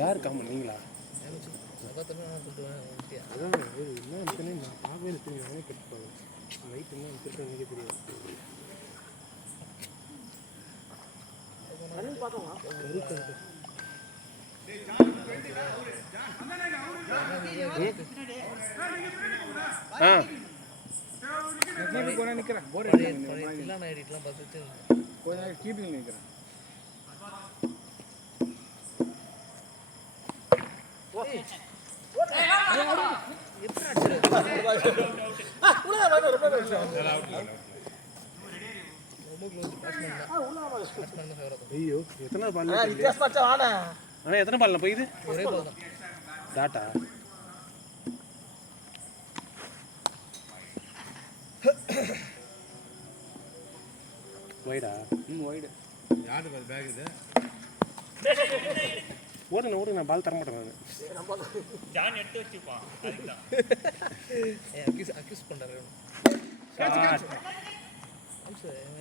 யார் காமன் நீங்களா? அதான் என்ன தெரியும் பார்க்கவே தெரியும் நானே கட்டுப்பாங்க நைட் என்ன திருப்பி எனக்கே தெரியாது. நிற்கிறேன் கீப்பிங் நிற்கிறேன். ஐயோ எத்தனை பால் ஆனா எத்தனை பால்ல போயிது? ஒரே பால் தான். டாட்டா வைடா வைடு யாரு பேக் இது ஓடுங்க ஓடுங்க நான் பால் தர மாட்டேன் நான் ஜான் எடுத்து வச்சுப்பான் அதுதான் அக்யூஸ் பண்றாரு சார்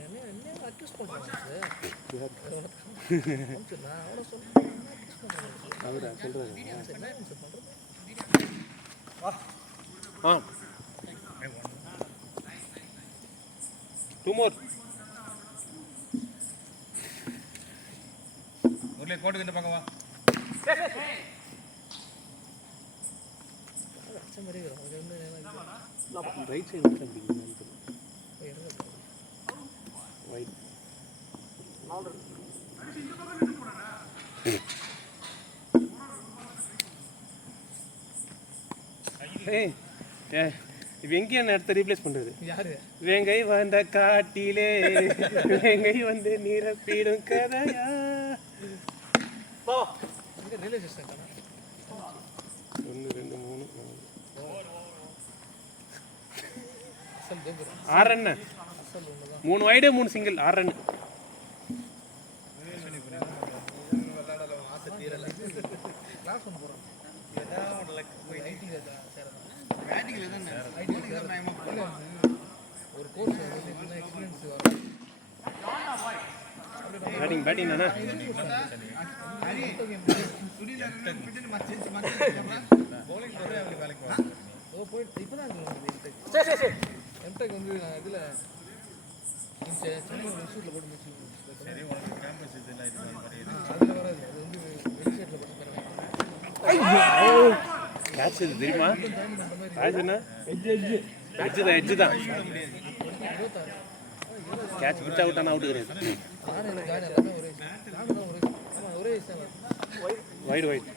என்ன அக்யூஸ் பண்றாங்க சார் நான் அவள சொல்றேன் அவரா சொல்றாரு ஆ டூ மோர் ஒரே கோட்டுக்கு இந்த பக்கம் வா அச்சம் மாதிரி அது என்ன ரைட் சைடு வந்து ரைட் ஏய் ஏய் வெங்கி என்ன எடுத்து ரீப்ளேஸ் பண்றது யாரு? வெங்கை வந்த காட்டிலே வெங்கை வந்து நிரப்பிடும் கதையா போ இங்க ரிலே சிஸ்டம் தான 1 2 3 அசல் தேவர் 6 ரன் அசல் ஒண்ணுதான் 3 வைட் 3 சிங்கிள் 6 ரன் விளையாடல ஆசை தீரல கிளாஸ் ஒன்னு போறோம் ஏதா ஒரு லக் போய் ரைட்டிங் சேரணும் பேட்டிங்ல தான் ஐடியா டைமா ஒரு கோர்ஸ் வந்து எக்ஸ்பீரியன்ஸ் வரும் பேட்டிங் பேட்டிங் தான ஹரி சுடில பிடிச்சு மச்சேஞ்ச் bowling போறே அவளை வேலைக்கு வா ஓ போய் இப்பதான் சரி சரி சரி எம்டெக் வந்து இதுல இந்த சென்னை இன்ஸ்டிட்யூட்ல போட்டு முடிச்சு சரி உனக்கு கேம்பஸ் இதெல்லாம் இது மாதிரி அதுல வராது அது வந்து வெப்சைட்ல போட்டு தரேன் ஐயோ கேட்ச் இது தெரியுமா ராஜனா எட்ஜ் தான் கேட்ச் விட் அவுட் ஆன அவுட் கிடையாது ஆனல கான எல்லாமே ஒரே வைட் வைட்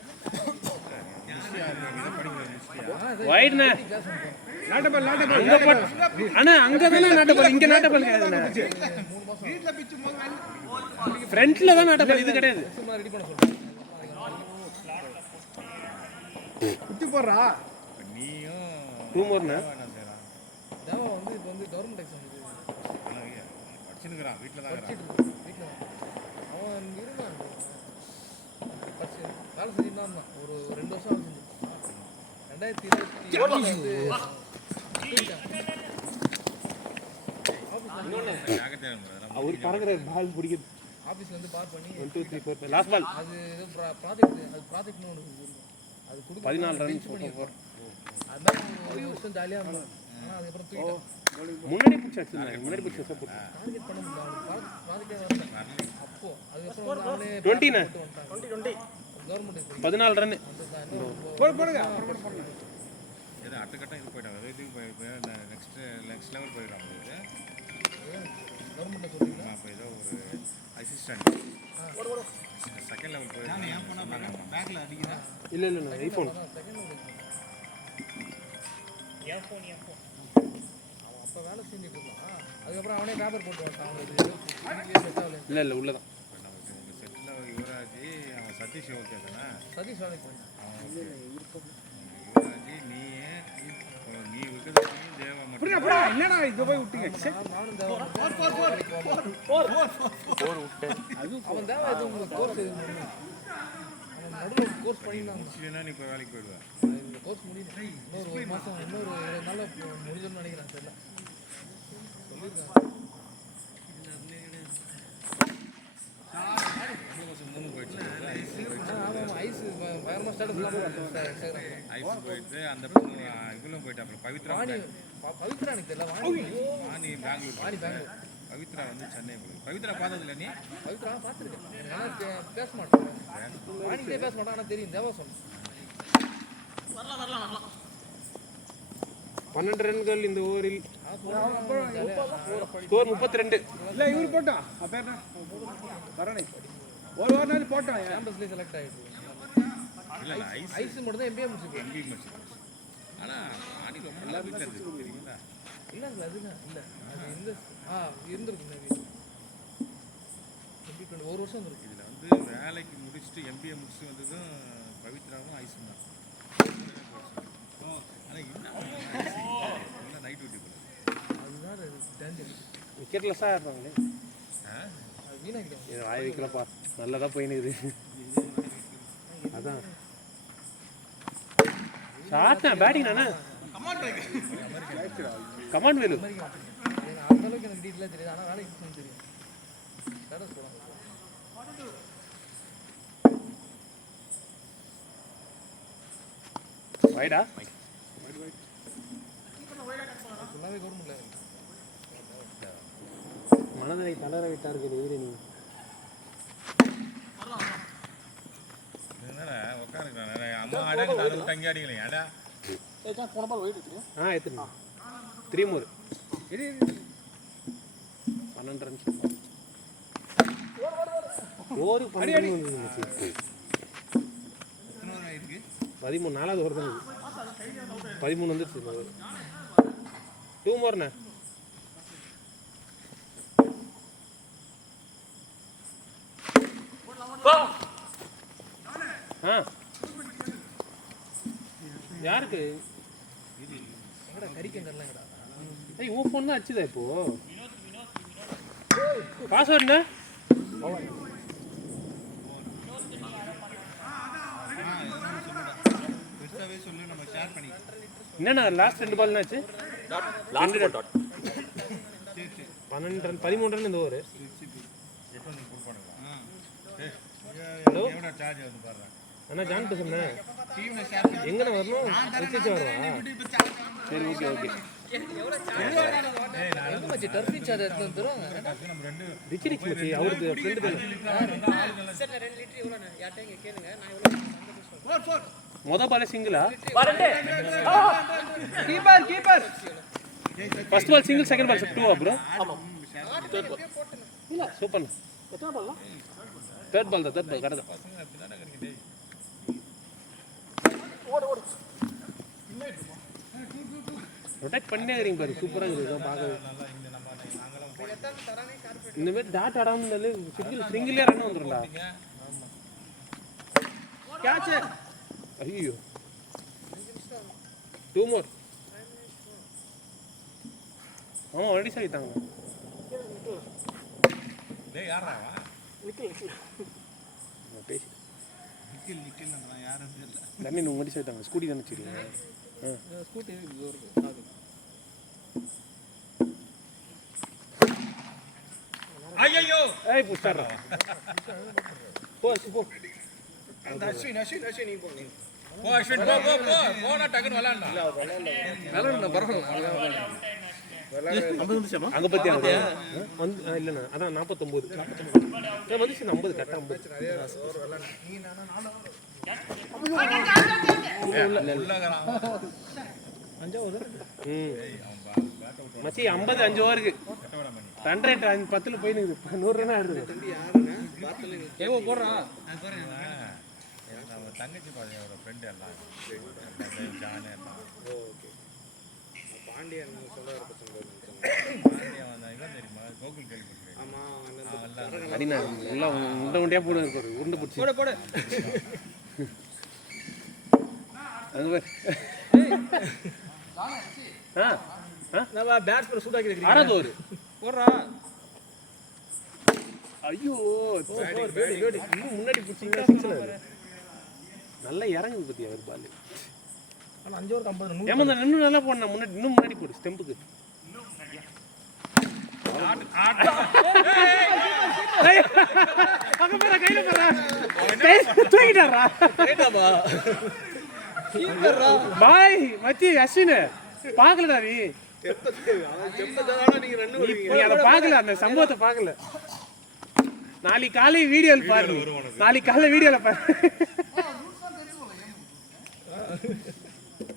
வைட் நே நாட்டபல் அங்க பட் அண்ணா அங்க தான நாட்டபல் இங்க நாட்டபல் கிடையாதுண்ணா வீட்ல பிச்சு ஃப்ரண்ட்ல தான் நாட்டபல் இது கிடையாது சும்மா ரெடி பண்ண சொல்றேன் குட்டி போறா நீயும் டூ மோர்னா தேவா வந்து இது வந்து கவர்மெண்ட் எக்ஸாம் இது படிச்சிருக்கான் வீட்ல தான் இருக்கான் வீட்ல அவன் இருந்தான் படிச்சு வேலை செஞ்சிருந்தான் ஒரு 2 வருஷம் வேலை செஞ்சான் 2020 அவர் பறக்குற பால் பிடிக்குது ஆபீஸ்ல இருந்து பார் பண்ணி 1 2 3 4 லாஸ்ட் பால் அது ஏதோ ப்ராஜெக்ட்னு ஒன்னு அது குடு 14 ரன் அதான் ஒரு வருஷம் ஜாலியா இருந்தான் ஆனா அதுக்கு அப்புறம் தூக்கிட்டான் முன்னாடி பிடிச்சாச்சு முன்னாடி பிடிச்சா போட்டு டார்கெட் பண்ண முடியல ப்ராஜெக்ட்டே வரல அப்போ அதுக்கு அப்புறம் அவனே 20 கவர்மெண்ட் 14 ரன் போடுங்க ஏதோ அட்டகட்ட இது போய்டாங்க இதுக்கு போய் நெக்ஸ்ட் லெவல் போயிடுறாங்க கவர்மெண்ட் சொல்றீங்க அப்ப ஏதோ ஒரு அசிஸ்டன்ட் செகண்ட் லெவல் போய் நான் ஏன் பண்ண பேக்ல அடிக்குதா இல்ல இல்ல ஐபோன் ஏர்போன் அவன் அப்ப வேலை செஞ்சிட்டு இருந்தான் அதுக்கு அப்புறம் அவனே பேப்பர் போட்டு வந்தான் இல்ல இல்ல உள்ளதான் நம்ம செட்ல யுவராஜ் அவன் சதீஷ் ஓகே தானே சதீஷ் வேலைக்கு போறான் யுவராஜ் நீ விட்டது தேவா மட்டும் புரியல என்னடா இங்க போய் விட்டீங்க நானும் தேவா 4 விட்டேன் அது அவன் தேவா இது உங்களுக்கு கோர்ஸ் அவன் நடுவுல கோர்ஸ் பண்ணினாங்க முடிச்சேனா நீ இப்ப வேலைக்கு போய்டுவ இந்த கோர்ஸ் முடியல இன்னொரு ஒரு மாசம் இன்னொரு 2 நாள்ல முடிஞ்சிருன்னு நினைக்கிறேன் தெரியல சொல்லிருக்காங்க இல்ல ஐஸ் பயங்கரமா ஸ்டேட்டஸ் எல்லாம் ஐஸ் போயிட்டு அந்த இவளும் போயிட்டாப்ல பவித்ரா பவித்ரா எனக்கு தெரியல வாணி பெங்களூர் பவித்ரா வந்து சென்னை போகுது பவித்ரா பார்த்ததில்ல நீ பவித்ரா பார்த்துருக்கேன் நான் பேச மாட்டேன் வாணிக்கிட்டே பேச மாட்டேன் ஆனால் தெரியும் தேவா சொன்னேன் 12 ரன்கள் இந்த ஓவரில் ஸ்கோர் 32 இல்லை இவர் போட்டான் அப்போ என்ன பரணை ஒரு நாள் போட்டான் கேம்பஸ்லேயே செலக்ட் ஆகிட்டு இல்லை ஐஸ் மட்டும் தான் எம்பிஏ முடிச்சிருக்கேன் ஆனால் வாணி ரொம்ப நல்லா வீட்டில் இருக்கு தெரியுங்களா இல்லை அதுதான் இல்லை அது இந்த இருந்திருக்கு மேபி 20 ஒரு வருஷம் இருக்கு இதில் வந்து வேலைக்கு முடிச்சுட்டு எம்பிஏ முடிச்சுட்டு வந்ததும் பவித்ராவும் ஐஸும் தான் ஆனால் என்ன நைட் டியூட்டி போல அதுதான் டேஞ்சர் விக்கெட்டில் சார் ஆடுறாங்களே அது வீணாக்கிட்டேன் இது வாய் வைக்கலப்பா நல்லதாக போயினுக்குது அதான் ஷாட்னா பேட்டிங் நானே கமாண்ட் வேலு அந்த அளவுக்கு எனக்கு டீட்டெயிலாக தெரியாது ஆனால் வேலைக்கு தெரியும் ஸ்டேட்டஸ் போடுவாங்க வைடா ஃபுல்லாகவே கவர்மெண்ட்ல மனதை தளர விட்டார்கள் எதிரே நீ உட்காருங்க அம்மா அடாக்கு நான் தங்கி அடிக்கலைங்க அடா எத்தனை 3 more 12 ரன்ஸ் ஓவர் 13 4வது ஓவர் தான் 13 வந்துருச்சு 2 மோர்ண்ணே யாருக்கு எங்கடா கறிக்கங்கர்லாம் ஏய் உன் ஃபோன் தான் அடிச்சுதா இப்போ பாஸ்வேர்ட் என்ன சொல்லு நம்ம ஷேர் பண்ணி என்னண்ணா லாஸ்ட் 2 பால் என்னாச்சு 12 ரன் 13 ரன் இந்த ஓவர் ஹலோ சார்ஜ் வந்து பாருங்க அண்ணா ஜான் பேசுறேன் எங்கண்ணா வரணும் ரிசர்ச் வருவா சரி ஓகே ஓகே எங்க மச்சி டர்ஃபி சார்ஜ் எடுத்து வந்துரும் ரிச்சிடிக்ஸ் மச்சி அவருக்கு ஃப்ரெண்ட் தான் மொத பாலே சிங்கிளா keeper first ball single second ball 2 bro ஆமா தேர்ட் பால் இல்ல சூப்பர் எத்தனை பால் தேர்ட் பால் தான் தேர்ட் பால் கடை ரொட்டேட் பண்ணே இருக்கீங்க பாரு சூப்பரா இருக்கு பார்க்க இந்த மாதிரி டாட் ஆடாம இருந்தாலே சிங்கிளே ரன் வந்துரும்டா கேட்ச் ஐயோ 2 more ஆமா ஆல்ரெடி சாயிட்டாங்க டேய் யாரா பேசி நிக்கல்ன்றா யாரும் தெரியல தண்ணி நீங்க முடி சாயிட்டாங்க ஸ்கூட்டி தான வச்சிருக்கீங்க ஸ்கூட்டி ஐயோ ஏய் புஷ்டறா போ அந்த அஸ்வின் நீ போ போ அஸ்வின் போ போனா டக்குன்னு விளையாண்டா விளையாடுனா பரவாயில்ல அங்க பத்தி வந்து இல்லண்ணா அதான் 49 வந்துச்சு 50 கரெக்டா 50 அஞ்சாவது மச்சி 50 5 ஓவருக்கு ரன் ரேட் 10ல போய் நிக்குது 100 ரன் ஆடுது ஏவோ போடுறான் நம்ம தங்கச்சி பாதையோட ஃப்ரெண்ட் எல்லாம் ஜானே ஓகே பாண்டியன் சொல்றாரு பசங்க பாண்டியன் வந்தா இவன் தெரியுமா கோகுல் கேள்விப்பட்டிருக்கேன் ஆமா அடினா உள்ள உண்டை உண்டையா போடுவாங்க பாரு உருண்டை பிடிச்சி போடு அங்க பாரு நம்ம பேட் பண்ண சூடாக்கி இருக்கீங்க ஆறாவது ஓவர் போடுறா ஐயோ இன்னும் முன்னாடி பிடிச்சிங்கன்னா 6 நல்லா இறங்குது பத்தி அவர் பால் ஆனா 5 ஓவர் 50 ஏமா இன்னும் நல்லா போடணும் முன்னாடி இன்னும் முன்னாடி போடு ஸ்டெம்புக்கு அங்க போற கையில போறா தூக்கிட்டாரா பாய் மச்சி அஸ்வின் பாக்கலடா நீ நீ அதை பாக்கல அந்த சம்பவத்தை பாக்கல நாளைக்கு காலை வீடியோல பாரு நாளைக்கு காலை வீடியோல பாரு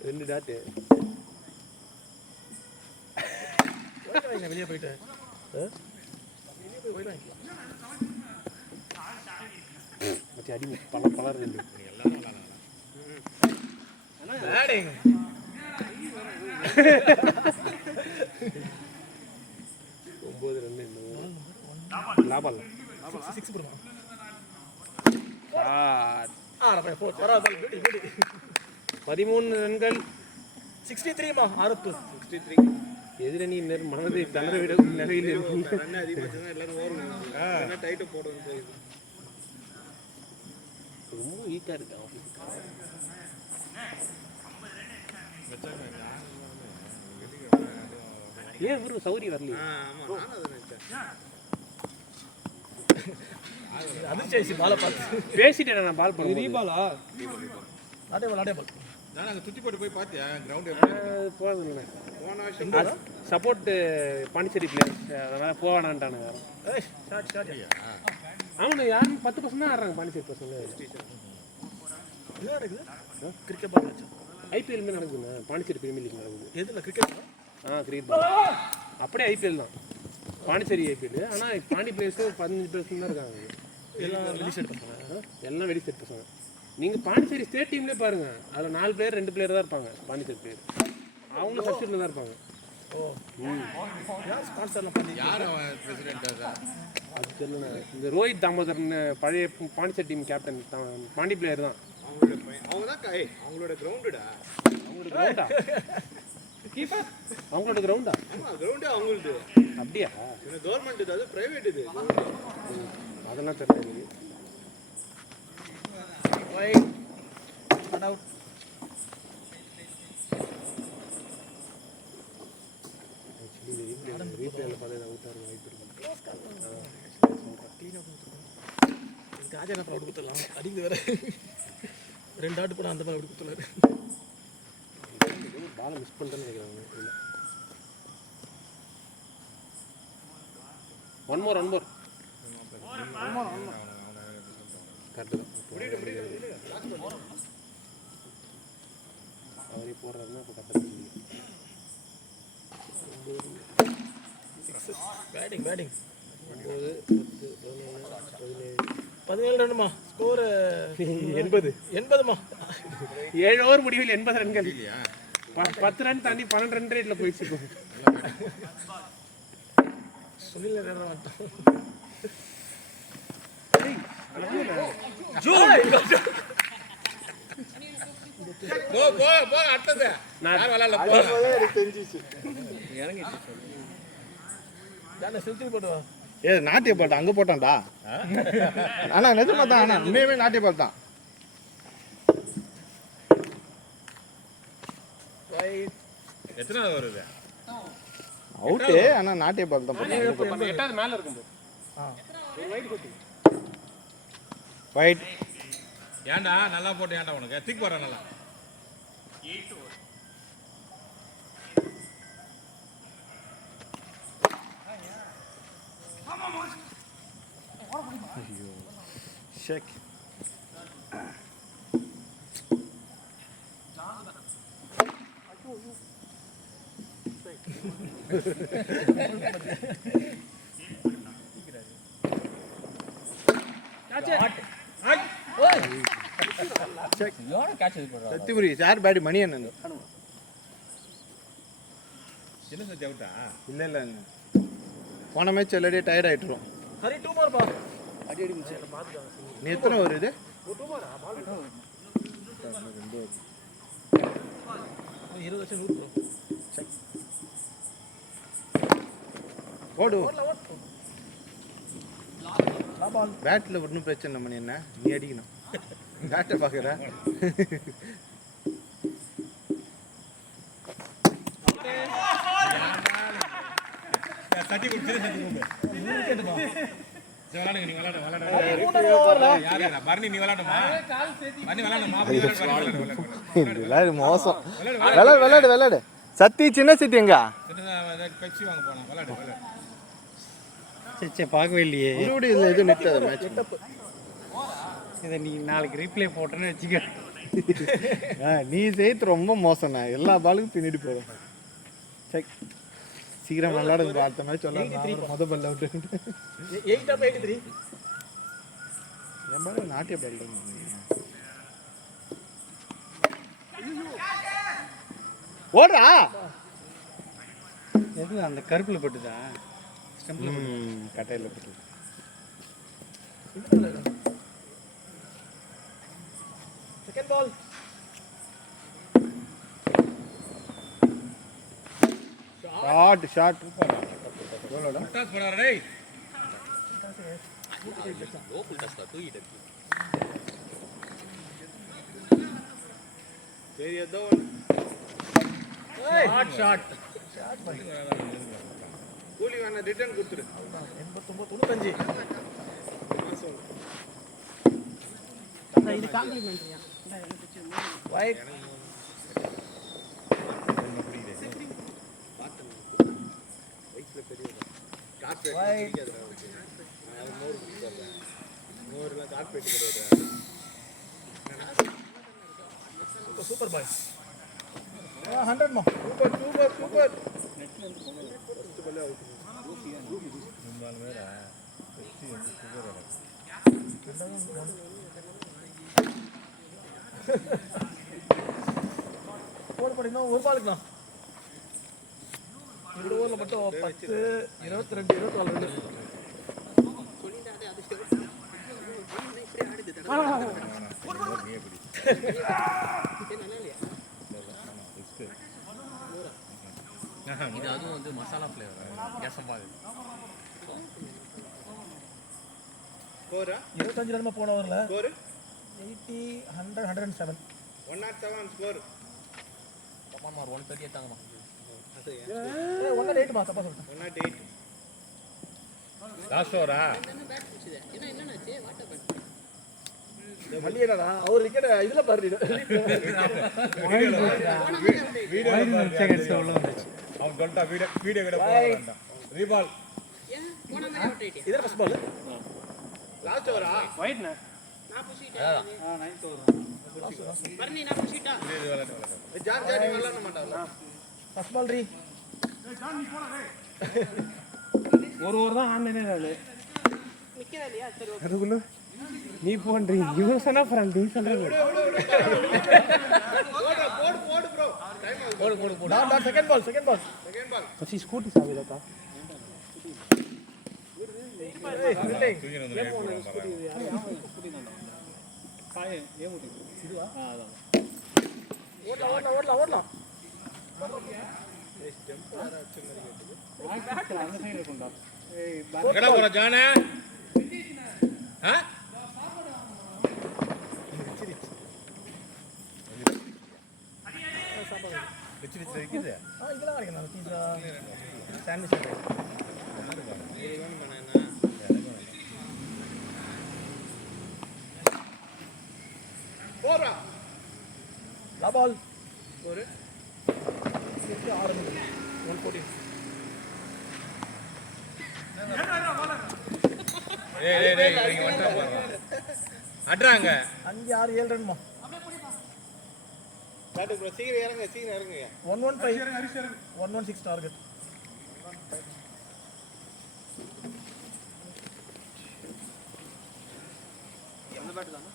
2 டாட் வெளியே போயிட்டேன் மச்சி அடி பலர் ரெண்டு பேட்டிங் 9 ரன் லாபம் 6 போடுமா ஷாட் பரவாயில்ல 13 ரன்கள் 63 மா ஆரப்பு 63 எதிரணி மனதை தளர விட நிலையில் இருக்கும் ரன் அதிகபட்சம் எல்லாரும் ஓடுங்க டைட் போடுங்க ரொம்ப வீக்கா இருக்கு ஏன் இவரு சௌரி வரலையே ஆமா நான் அத நினைச்சேன் அதிர்ச்சி பால பார்த்து பேசிட்டேன் நான் பால் பண்ண ரீபாலா அடே பால் நான் அங்க துத்தி போட்டு போய் பாத்தியா கிரவுண்ட் போறதில்லை போன வருஷம் சப்போர்ட் பாண்டிச்சேரி பிளேயர்ஸ் அதனால போவானான்ட்டானுங்க யாரும் ஏய் ஷாட் அவனு யாரும் 10% தான் ஆடுறாங்க பாண்டிச்சேரி பசங்க என்ன நடக்குது கிரிக்கெட் பால் மேட்ச் ஐபிஎல் மாதிரி நடக்குதுண்ணா பாண்டிச்சேரி பிரீமியர் லீக் நடக்குது எதுல கிரிக்கெட் கிரிக்கெட் பால் அப்படியே ஐபிஎல் தான் பாண்டிச்சேரி ஐபிஎல் ஆனால் பாண்டி பிளேயர்ஸ் 15% தான் இருக்காங்க எல்லாம் வெளிசைட் பண்றாங்க எல்லாம் வெடி செட் பசங்க நீங்கள் பாண்டிச்சேரி ஸ்டேட் டீம்லேயே பாருங்கள் அதில் 4 பிளேயர் 2 பிளேயர் தான் இருப்பாங்க பாண்டிச்சேரி பிளேயர் அவங்க சப்ஸ்டியூட்டில் தான் இருப்பாங்க ஓ யார் ஸ்பான்சர்லாம் பண்ணி யார் அவன் பிரசிடென்ட் அது தெரியல இந்த ரோஹித் தாமோதர்னு பழைய Pondicherry team captain Pondy player தான் அவங்க தான் அவங்களோட கிரவுண்டுடா அவங்களோட கிரவுண்டா கீப்பர் அவங்களோட கிரவுண்டா ஆமா கிரவுண்டே அவங்களுது அப்படியா இது கவர்மெண்ட் இது அது பிரைவேட் இது அதெல்லாம் தெரியல ரைட் கட் அவுட் ரீப்ளேல பார்த்தா அவுட்டாரு வாய்ப்பு இருக்கு ராஜா அப்புறம் அவுட் கொடுத்துடலாம் அடிக்குது வேற 2 ஆட்டு போட அந்த மாதிரி அவுட் கொடுத்துறாரு பாலை மிஸ் பண்ணிட்டேன்னு நினைக்கிறாங்க இல்லை ஒன் மோர் கரெக்டு தான் அவரே போடுறாருன்னா இப்போ கரெக்டாக பேட்டிங் 9 10 11 17 ரன்மா ஸ்கோர் 80மா 7 ஓவர் முடிவில் 80 ரன்கள் 10 ரன் தாண்டி 12 ரன் ரேட்ல போயிடுச்சு சுனில் நேரம் வந்துட்டான் போ அடுத்தது நான் விளையாடல எனக்கு தெரிஞ்சிச்சு தானே செல்ஃபி போட்டு வா நாட்டிய பாட்டு அங்க போட்டான்டா ஆனா நிஜமா தான் ஆனா உண்மையுமே நாட்டிய பாட்டு தான் ரைட் எத்தனாவது வருது அவுட்டு ஆனா நாட்டிய பாட்டு தான் போட்டான் 8வது மேல இருக்கும் வைட் ஏன்டா நல்லா போட்டு ஏன்டா உனக்கு திக் போடுற நல்லா ஷேக் சத்தியபுரி சார் பேட் மணி என்ன சின்ன சச்சி அவுட்டா இல்ல இல்ல போன மேட்ச் எல்லாரையும் டயர்ட் ஆயிட்டுரும் ஹரி 2 மார் பா அடி முடிச்சு பாத்துட்டாங்க நீ எத்தனை வருது 2 மாரா பால் 20 லட்சம் 100 ப்ரோ ஓடு பால் பேட்ல ஒன்றும் பிரச்சனை மணி என்ன நீ அடிக்கணும் பேட்டை பார்க்குற சட்டி கொடுத்து சட்டி கொண்டு சரி, விளையாடுங்க, நீ விளையாடு. யாரு? பரணி, நீ விளையாடுமா? பரணி விளையாடுமா? அப்படி விளையாடு. மோசம். விளையாடு. சத்தி சின்ன சத்தி எங்க? பெப்சி வாங்க போலாம். விளையாடு. சே பார்க்கவே இல்லையே. மறுபடியும் இதில் எதுவும் நிற்காது மேட்ச். இதை நீ நாளைக்கு ரீப்ளே போட்டேன்னு வச்சுக்க. நீ செய்து ரொம்ப மோசம்ண்ணா. எல்லா பாலுக்கும் பின்னாடி போகிறோம். செக் சீக்கிரம் விளையாடுங்க. அடுத்த மேட்ச் சொல்லலாம். மொதல் பல்ல விட்டு 83. என் பால் நாட்டிய பால் ஓடுறா. எது அந்த கருப்பில் பட்டுதா? கட்டையில் பட்டு. Second ball. ஷாட். முட்டாஸ் போடாதடா டேய். சரி ஏதோ ஷாட். கூலி வேணா ரிட்டர்ன் கொடுத்துரு. 89 95. இது காம்ப்ளிமெண்டரியா? வைட். சூப்பர் பாய். 100 மா. சூப்பர். இன்னும் ஒரு பாலுக்குண்ணா. இந்த ஊரில் மட்டும் 10, 22, 24 இது அதுவும் வந்து மசாலா ஃப்ளேவர் கேசம்பாது. 25 ரன்மா போன ஓவரில் 80, 100, 107. 107 ஸ்கோர். தப்பாமா 138 தாங்கம்மா. 108 மா. தப்பா சொல்லிட்டேன். 108. லாஸ்ட் ஓவரா? மல்லிகடா அவர் விக்கெட் இதுல பாரு. அவன் சொல்லிட்டா வீடியோ கூட போறான்டா. ரீபால். இதுல ஃபர்ஸ்ட் பால். லாஸ்ட் ஓவரா? ஒயிட்ண்ணா. ஜான் விளையாட மாட்டாங்களா? ஃபர்ஸ்ட் பால் ரீ. ஒரு ஓவர் தான் ஆன்லைனே அது. அதுக்குள்ள நீ போன்றீங்க இவன் சொன்னா ஃப்ரெண்ட் நீ சொல்றது. போடு ப்ரோ. போடு. டான் செகண்ட் பால். பசி ஸ்கூட்டி சாவிலப்பா. தூக்கி வந்து நேரா ஓடலாம். எங்கடா போற ஜானே? இருக்குது. இதெல்லாம் கிடைக்கும். பீஸா சாண்ட்விச். போறா. லா பால். ஒரு 6 114. டேய் இங்க வந்துட்டா பாருங்க. அட்றாங்க. 5, 6, 7 ரன்மா. காட்டு ப்ரோ. சீக்கிரம் இறங்குங்க. 115. 116 டார்கெட். எந்த பேட் தானா?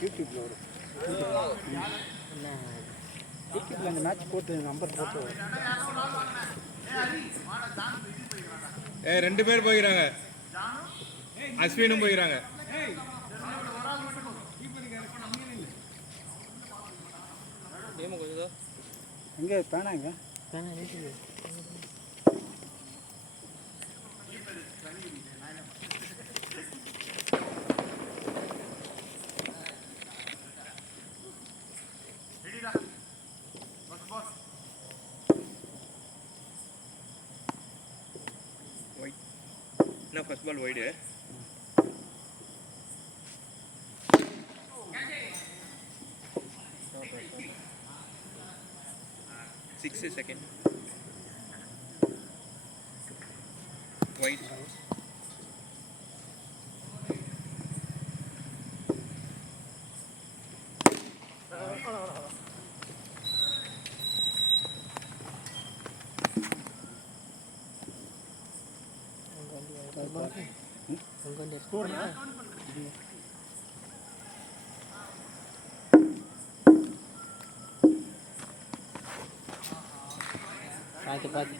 யூடியூப்ல அந்த மேட்ச் போட்டு நம்பர் போட்டு. ரெண்டு பேர் போகிறாங்க. அஸ்வினும் போகிறாங்க. எங்கே பேனா எங்க என்ன first ball wide 6 seconds wide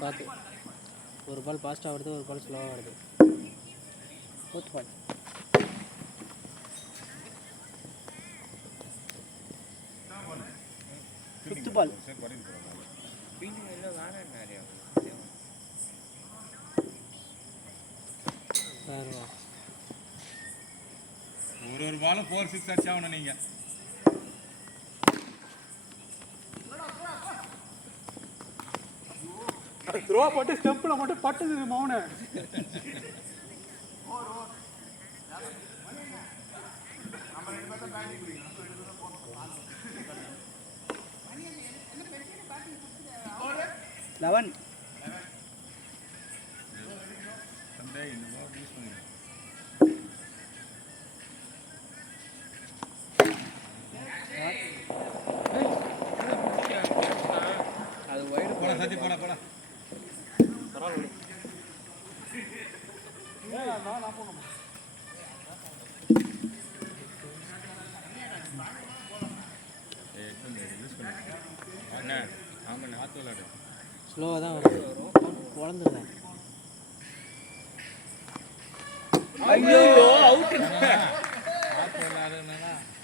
பார்த்து ஒரு பால் ஃபாஸ்ட்டாக வருது ஒரு பால் ஸ்லோவாக வருது ஃபோர்த் பால் ஃபிஃப்த் பால் ஒரு பாலும் 4-6 அடிச்சாகணும் நீங்க த்ரோ போட்டு ஸ்டெப்பில் மட்டும் பட்டுது மௌன லெவன் அது வைடு போடா சத்தி போடா போடா ஸ்லோவாக தான் வரும் குழந்துருந்தேன் ஐயோ அவுட்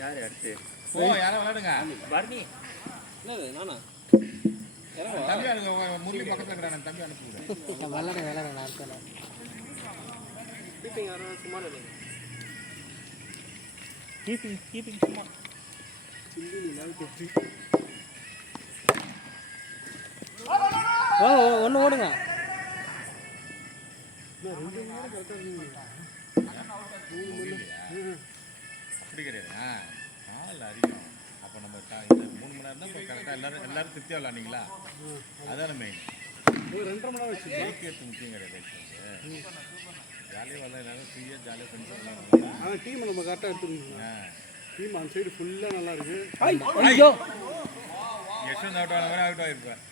யாரு அடுத்து யாரோ விளையாடுங்க பர்னி என்னது நானா தம்பி முரளி பக்கத்துல இருக்கிறான் தம்பி அனுப்பிவிடு விளாட நான் இருக்கல கீப்பிங் யாரும் சும்மா இல்லை கீப்பிங் சும்மா ஒன்று ஓடுங்க அப்படி கிடையாது நாள் அதிகம் அப்போ நம்ம இந்த 3 மணி நேரம் தான் கரெக்டாக எல்லாரும் திருப்தியாக விளாண்டிங்களா அதான மெயின் 2.5 மணி நேரம் வச்சு ஜெயிக்கிறது முக்கியம் கிடையாது ஜாலியாக விளாட்றாங்க ஃப்ரீயாக ஜாலியாக ஃப்ரெண்ட்ஸாக விளாட்றாங்க ஆனால் டீம் நம்ம கரெக்டாக எடுத்துருக்கோம் டீம் அந்த சைடு ஃபுல்லாக நல்லா இருக்கு ஐயோ யஷ்வந்த் அவுட் ஆன மாதிரி அவுட் ஆகிருப்பேன்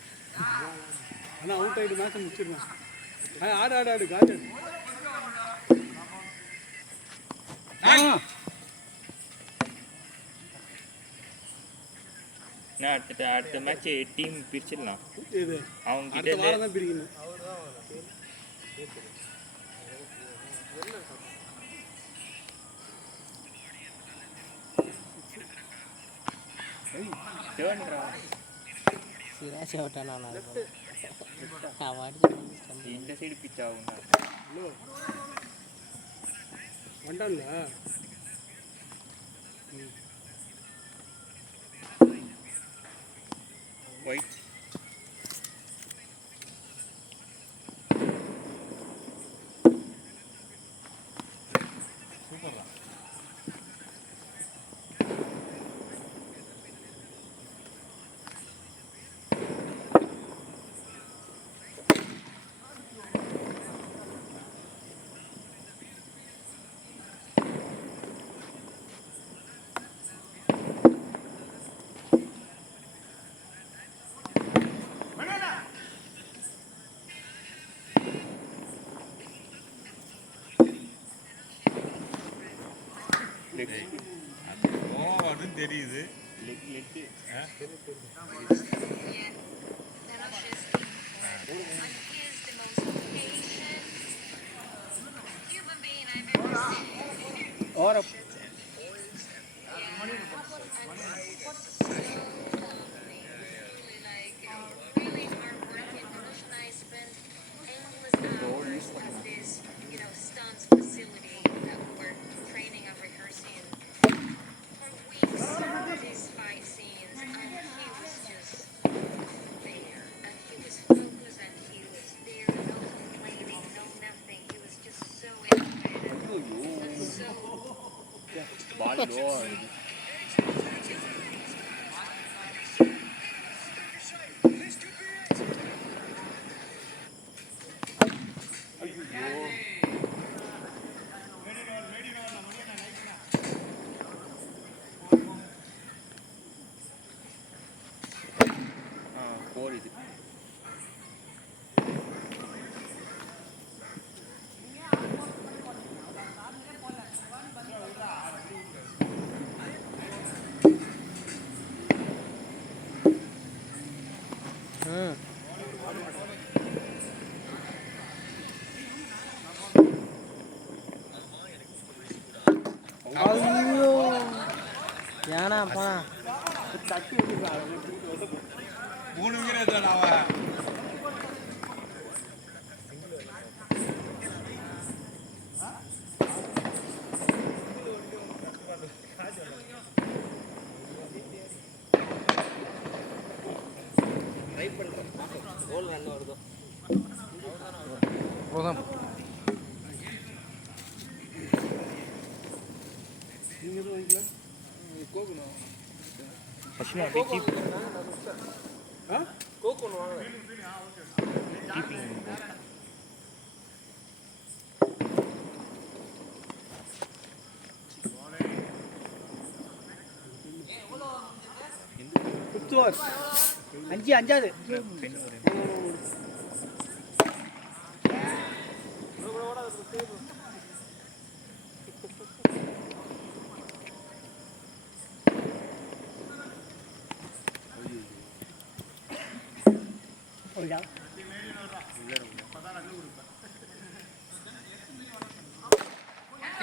ஆனால் அவுட் ஆகிட்டு மேட்சை முடிச்சிருவேன் ஆடு காட்டு அடுத்த மேட்ச் டீம் பிரிச்சிடலாம் இது அவங்க அடுத்த வாரம் தான் பிரிக்கணும் சிராசி அவுட்டானா அவன் அடிச்சு இந்த சைடு பிச் ஆகும் வண்டான்ல ஒயிட் ஓவர்னு தெரியுது லோவா வருது. போர் இது. ஐயோ ஏனாப்பா 3 விக்கெட் எடுத்தான் அவன். அஞ்சாவது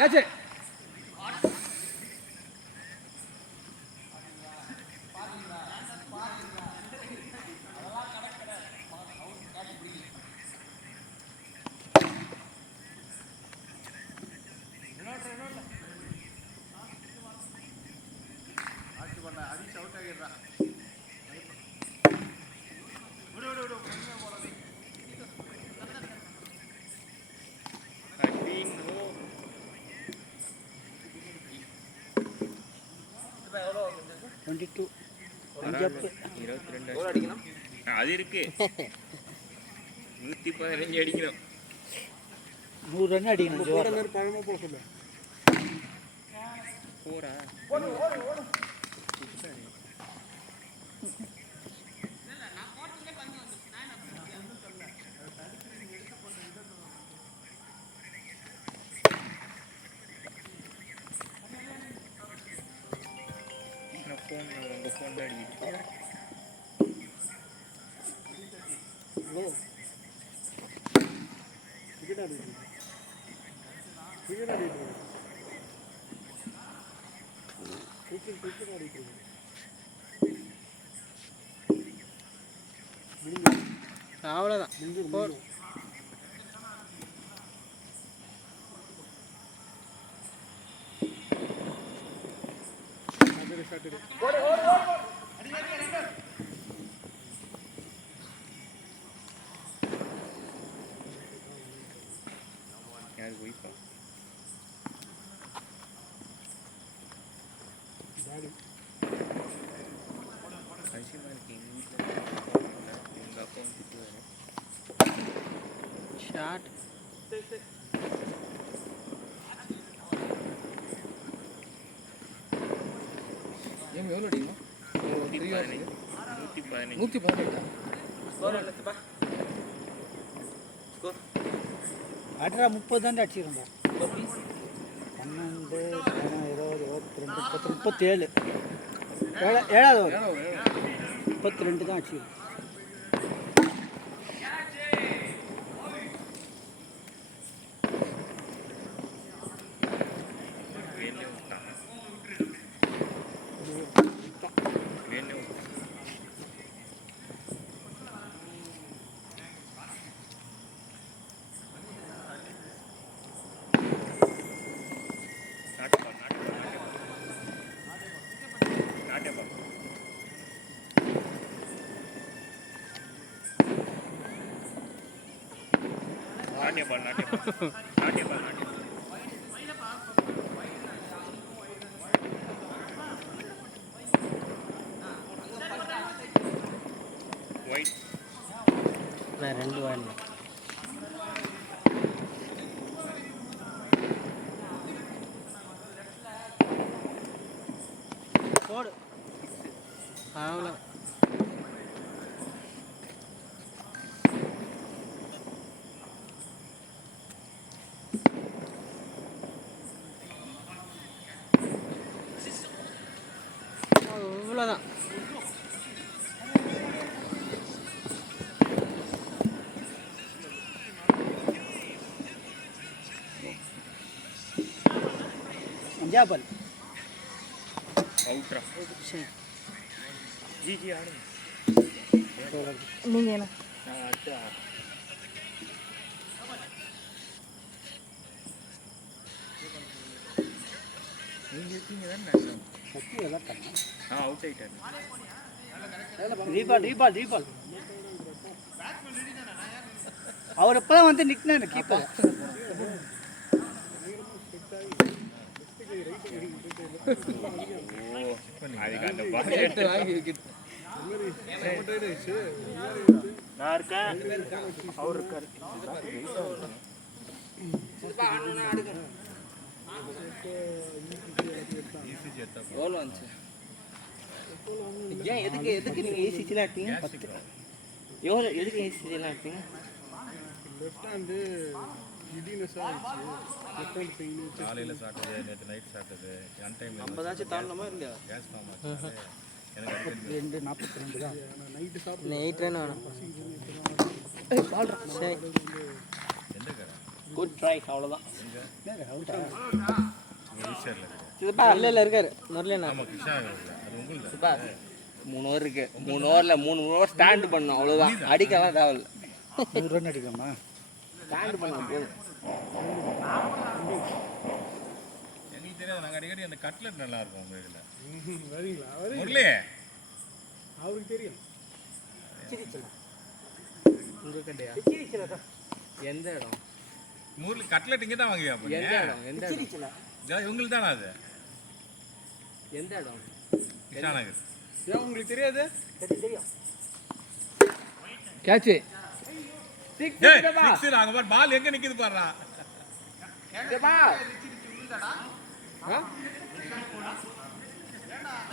ஏச்சு அது இருக்கு 115 அடிக்கணும். 100 ரன் அடிக்கணும். பழமா போல சொல்லு. போரா உங்க ஃபோன் தான் அடிக்குது. அவ்வளோதான் யார் ஒய்ஃபா? அதிசயமா இருக்கு. எங்கள் வீட்டில் எங்கள் அப்பா வந்து திட்டுவாரு. ஷார்ட் ஏன் எவ்வளோ அடிக்குமா? 115 118 அட்ரா 30 தாண்டா அடிச்சிருந்தா 12 20 22 37 ஏழாவது 32 தான் அடிச்சிருந்தோம். நாட்டியபால் ஒயிட் நான் 2 வாங்க போடு அவ்வளோ இவ்வளோதான். பஞ்சாபல் அவுட்ரா ஜி ஆடு நீங்கள் என்ன நான் அடுத்து ஆடு நீங்கள் இருக்கீங்க தானே அவுட் ஆயிட்டாரு ரீபால் அவர் எப்பதான் வந்து நிற்கினாரு கீப்பர். அதுக்கு அந்த பால் எடுத்து நான் இருக்கேன் அவர் இருக்காரு எவ்வளோ வந்துச்சு? ஏன் எதுக்கு நீங்கள் ஏசிசிலாம் எடுத்தீங்க? எதுக்கு ஏசிசிலாம் எடுத்தீங்க? லெஃப்ட் ஹேண்டு கிடினஸாக ஆயிடுச்சு. Left hand pain. காலையில் சாப்பிட்டது நேற்று நைட் சாப்பிட்டது அன் டைமில் 50 தாண்டணுமா இல்லையா? கேஸ் ஃபார்ம் ஆச்சு எனக்கு அடிக்கடி 2:42 தான் நைட்டு சாப்பிட்டு நைட் வேணும் வேணும். எந்த கடை குட் ட்ரை அவ்வளோதான். ஈஸ்வரில் இருக்குது இதுப்பா இல்லை இருக்காரு வரல. ஆமாம் கிருஷ்ணா இருக்குது அது உங்களுக்கு இதுப்பா 3 ஓவர் இருக்கு. 3 ஓவரில் 3 ஓவர் ஸ்டாண்ட் பண்ணும் அவ்வளோதான். அடிக்கலாம் தேவையில்ல. 100 ரன் அடிக்கலாமா? ஸ்டாண்ட் பண்ண போதும். எங்களுக்கு தெரியாது நாங்கள் அடிக்கடி அந்த கட்லெட் நல்லா இருக்கும் உங்கள் இதில் வரீங்களா? முரளி அவருக்கு தெரியும். உங்கள் கண்டையா? எந்த இடம்? முரளி கட்லெட் இங்கே தான் வாங்கியா எந்த இடம்? எந்த இடம்? உங்களுக்கு தானே அது எந்த இடம்? கிருஷ்ணா நகர் ஏன் உங்களுக்கு தெரியாது? கேட்சு அங்க பாரு பால் எங்க நிக்குது பாருடா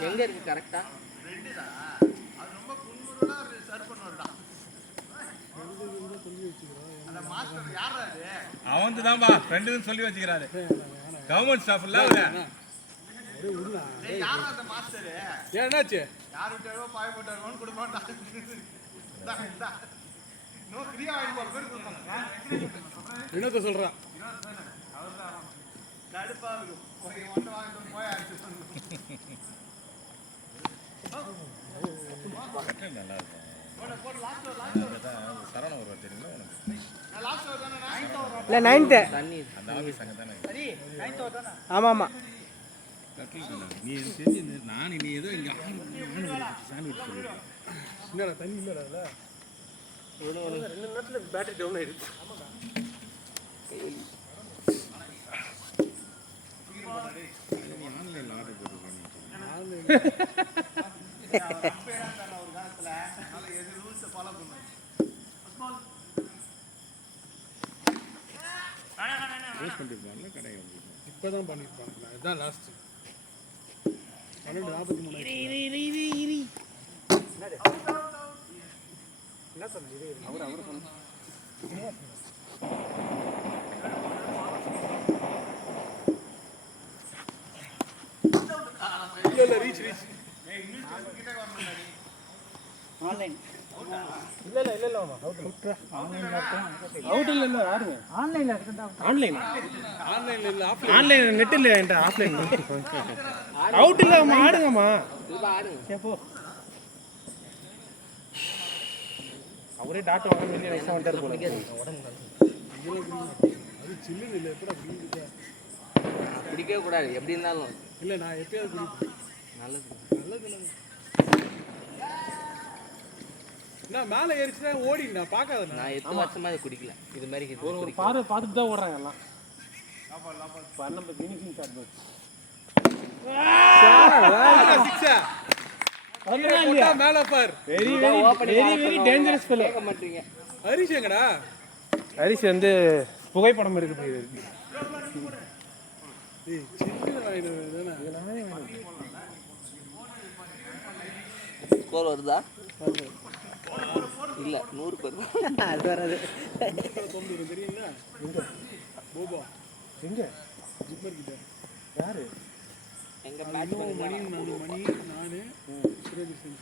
எங்க இருக்கு கரெக்டா? அவன் தான்பா ஃப்ரெண்டுன்னு சொல்லி வச்சுக்கிறாரு கவர்மெண்ட் ஸ்டாஃப் இல்ல அவரு ஏன் என்னாச்சு? என்னத்த சொல்றான்? நல்லா இருக்கும் சரணம் வருவா தெரியுங்களா உனக்கு இல்லை 9th தண்ணி அந்த ஆஃபீஸ் அங்கே தானே ஆமாம் ஆமாம். நீ தெரிஞ்சு நான் நீ ஏதோ இங்கே சாண்ட்விச் சொல்லியிருக்கேன் என்னடா தண்ணி இல்லடா அதுல? 2 நேரத்துல பேட்டரி டவுன் ஆயிடுச்சு. நீ ஆன்லைனில் ஆர்டர் போட்டுருக்கேன் யூஸ் பண்ணிருப்பாங்கல்ல கடை இப்பதான் பண்ணிருப்பாங்க. இதுதான் லாஸ்ட் 12:43. என்ன சொன்னீங்க? அவர் சொன்னார். இல்ல ரீச் ஆன்லைன் இல்ல அவுட் இல்லை யாருங்க ஆன்லைனில் இருக்குண்டா. ஆன்லைன்ல இல்ல ஆஃப்லைன். ஆன்லைன் நெட் இல்லை என்கிட்ட. ஆஃப்லைன் அவுட் இல்லாம ஆடுங்கம்மா. எப்போ அவரே டாக்டர் வாங்க வேண்டிய நெக்ஸ்ட் வந்துட்டார் போல. அது சில்லுன்னு இல்ல எப்படா குடிக்குது? குடிக்கவே கூடாது எப்படி இருந்தாலும். இல்ல நான் எப்பயாவது குடிப்பேன். நல்லது. நல்லது. நான் மேலே ஏறிச்சுனா ஓடி நான் பார்க்காத. நான் 8 வருஷமா இதை குடிக்கல. இது மாதிரி ஒரு பார்வை பார்த்துட்டு தான் ஓடுறாங்க எல்லாம். நம்ம ஃபினிஷிங் ஷாட் பஸ். போட்டா மேல பார். Very very dangerous fellow. கேட்க மாட்டீங்க. ஹரிஷ் எங்கடா? ஹரிஷ் வந்து புகைப்படம் எடுக்க போயிருக்கு. ஏய் சின்ன வாயிடு தானே. ஸ்கோர் வருதா? இல்ல 100 பேர். அது வராது. தெரியுங்களா? போபா எங்க ஜிப்பர் கிட்ட யாரு? எங்க பேட்ஸ்மேன் மணி நானு சுரேஷ் சென்ஸ்.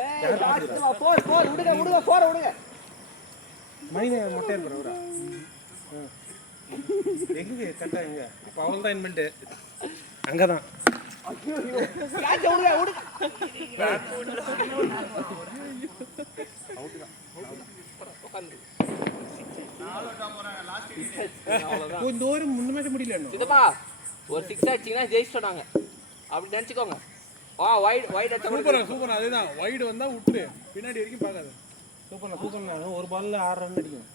ஏய் லாஸ்ட் போர் விடுங்க போர் விடுங்க. மைனே மொட்டை இருக்கிறவரா? எங்க கட்டா எங்க? அப்ப அவள் தான் இன்மெண்ட். அங்கதான். கேட்ச் விடுங்க. இந்த ஓவர் முன்னமே முடியல இன்னும். சிதப்பா ஒரு 6 அடிச்சீங்கன்னா ஜெயிச்சிட்டோம் நாங்க. அப்படி நினைச்சுக்கோங்க. வைட் அடிச்சா சூப்பர் அதேதான். வைடு வந்தா விட்டுரு, பின்னாடி வரைக்கும் பார்க்காத. சூப்பர் ஒரு பால்ல 6 ரன் அடிக்கும்.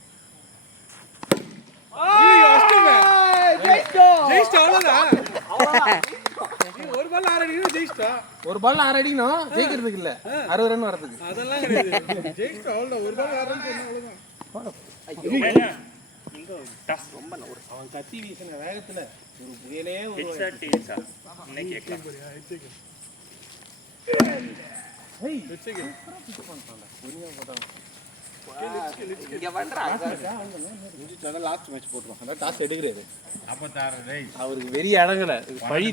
ஜெயிச்சிட்டோம் அவ்வளவுதான். ஒரு பால் 6 அடிக்கணும் ஜெயிச்சிட்டோம். ஒரு பால்ல 6 அடிக்கணும் ஜெயிக்கிறதுக்கு இல்ல 60 ரன் வரதுக்கு. அதெல்லாம் கிடையாது. ஜெயிச்சிட்டோம் அவ்வளவுதான். ஒரு பால் 6 ரன் அவ்வளவுதான். ரொம்ப ஒரு அவன் கத்தி வீசின வேகத்துல ஒரு புயலே ஒரு இங்க பண்றாங்க. லாஸ்ட் மேட்ச் போட்டுருவோம். அதான் டாஸ் எடுக்கிறாரு. 46 அவருக்கு வெறி அடங்கல பழி